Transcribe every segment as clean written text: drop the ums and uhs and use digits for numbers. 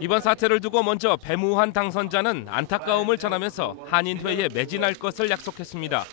이번 사태를 두고 먼저 배무환 당선자는 안타까움을 전하면서 한인회에 매진할 것을 약속했습니다.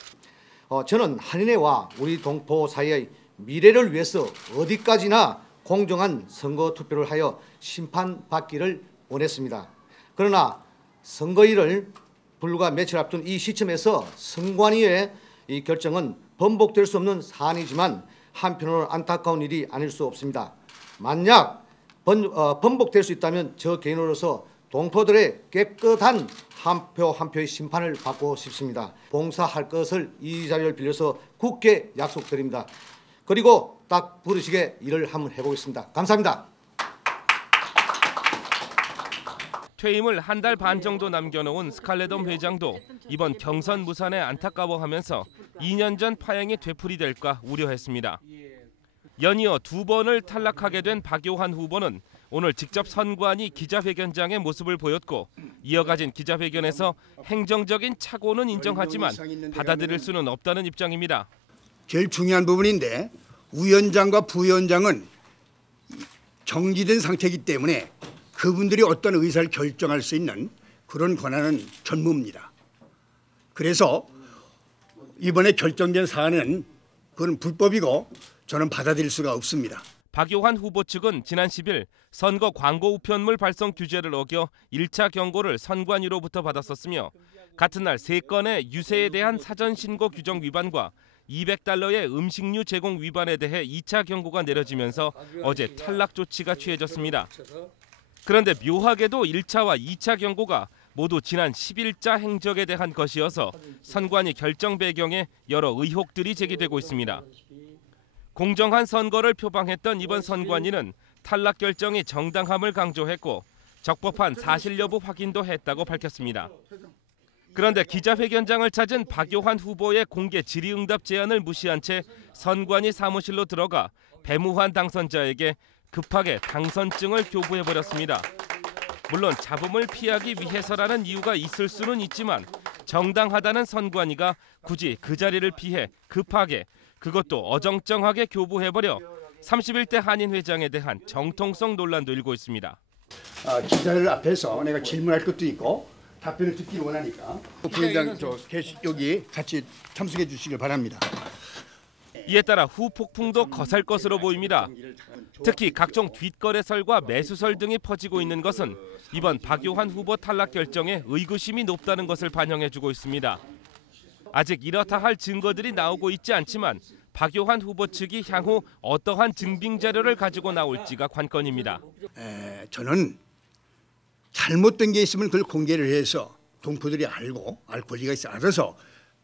저는 한인회와 우리 동포 사이의 미래를 위해서 어디까지나 공정한 선거 투표를 하여 심판받기를 원했습니다. 그러나 선거일을 불과 며칠 앞둔 이 시점에서 선관위의 이 결정은 번복될 수 없는 사안이지만 한편으로는 안타까운 일이 아닐 수 없습니다. 만약 번복될 수 있다면 저 개인으로서 동포들의 깨끗한 한 표 한 표의 심판을 받고 싶습니다. 봉사할 것을 이 자리를 빌려서 굳게 약속드립니다. 그리고 딱 부르시게 일을 한번 해보겠습니다. 감사합니다. 퇴임을 한 달 반 정도 남겨놓은 스칼레돔 회장도 이번 경선 무산에 안타까워하면서 2년 전 파행이 되풀이될까 우려했습니다. 연이어 2번을 탈락하게 된 박용환 후보는 오늘 직접 선관위 기자회견장의 모습을 보였고 이어가진 기자회견에서 행정적인 착오는 인정하지만 받아들일 수는 없다는 입장입니다. 제일 중요한 부분인데 위원장과 부위원장은 정지된 상태이기 때문에 그분들이 어떤 의사를 결정할 수 있는 그런 권한은 전무입니다. 그래서 이번에 결정된 사안은 그건 불법이고 저는 받아들일 수가 없습니다. 박용환 후보 측은 지난 10일 선거 광고 우편물 발송 규제를 어겨 1차 경고를 선관위로부터 받았었으며 같은 날 3건의 유세에 대한 사전 신고 규정 위반과 $200의 음식료 제공 위반에 대해 2차 경고가 내려지면서 어제 탈락 조치가 취해졌습니다. 그런데 묘하게도 1차와 2차 경고가 모두 지난 10일자 행적에 대한 것이어서 선관위 결정 배경에 여러 의혹들이 제기되고 있습니다. 공정한 선거를 표방했던 이번 선관위는 탈락 결정이 정당함을 강조했고 적법한 사실 여부 확인도 했다고 밝혔습니다. 그런데 기자회견장을 찾은 박용환 후보의 공개 질의응답 제안을 무시한 채 선관위 사무실로 들어가 배무환 당선자에게 급하게 당선증을 교부해버렸습니다. 물론 잡음을 피하기 위해서라는 이유가 있을 수는 있지만 정당하다는 선관위가 굳이 그 자리를 피해 급하게 그것도 어정쩡하게 교부해버려 31대 한인회장에 대한 정통성 논란도 일고 있습니다. 기자들 앞에서 내가 질문할 것도 있고 답변을 듣기 원하니까 부위원장 여기 같이 참석해 주시길 바랍니다. 이에 따라 후폭풍도 거셀 것으로 보입니다. 특히 각종 뒷거래설과 매수설 등이 퍼지고 있는 것은 이번 박용환 후보 탈락 결정에 의구심이 높다는 것을 반영해주고 있습니다. 아직 이렇다 할 증거들이 나오고 있지 않지만 박용환 후보 측이 향후 어떠한 증빙 자료를 가지고 나올지가 관건입니다. 저는 잘못된 게 있으면 그걸 공개를 해서 동포들이 알고 알 권리가 있어 알아서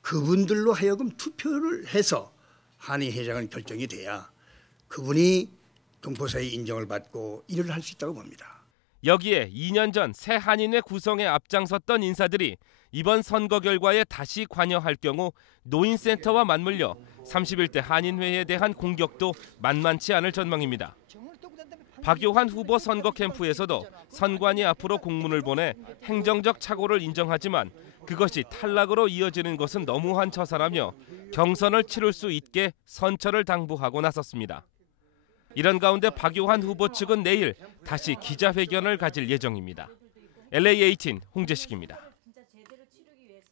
그분들로 하여금 투표를 해서 한인 회장은 결정이 돼야 그분이 동포사회 인정을 받고 일을 할 수 있다고 봅니다. 여기에 2년 전 새 한인회 구성에 앞장섰던 인사들이 이번 선거 결과에 다시 관여할 경우 노인센터와 맞물려 31대 한인회에 대한 공격도 만만치 않을 전망입니다. 박용환 후보 선거 캠프에서도 선관위 앞으로 공문을 보내 행정적 착오를 인정하지만 그것이 탈락으로 이어지는 것은 너무한 처사라며 경선을 치를 수 있게 선처를 당부하고 나섰습니다. 이런 가운데 박용환 후보 측은 내일 다시 기자회견을 가질 예정입니다. LA18 홍재식입니다.